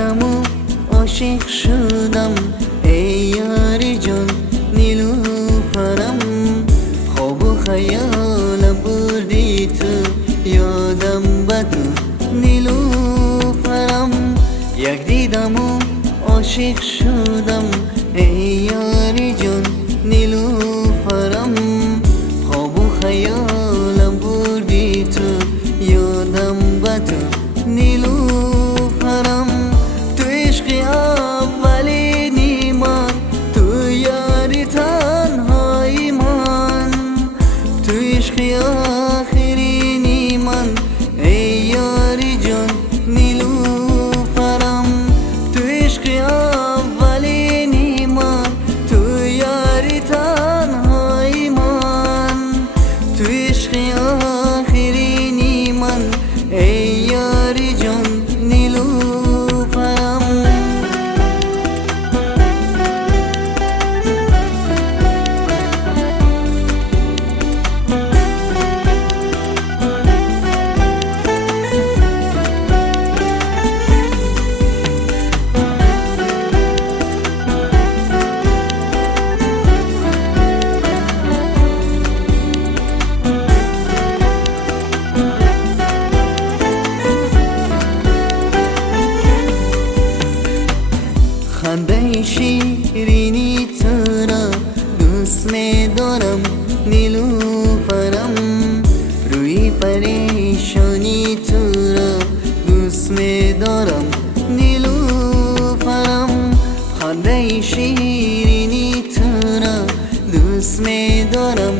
دیدم و عاشق شدم ای یار جان نیلوفرم خواب و خیالم بردی تو یادم به تو نیلوفرم یک دیدم و عاشق شدم ای یار جان نیلوفرم خواب و خیالم بردی تو یادم به تو نیلوفرم تو عشق اولینی من تو یاری تنهایی من تو عشق آخرینی من ای یاری جان نیلوفرم تو عشق اولینی من تو یاری تنهایی من تو عشق آخرینی من ای یاری جان نیلوفرم خنده شیرینی تو را دوست می‌دارم نیلوفرم روی پریشانی تو را دوست می‌دارم نیلوفرم خنده شیرینی تو را دوست می‌دارم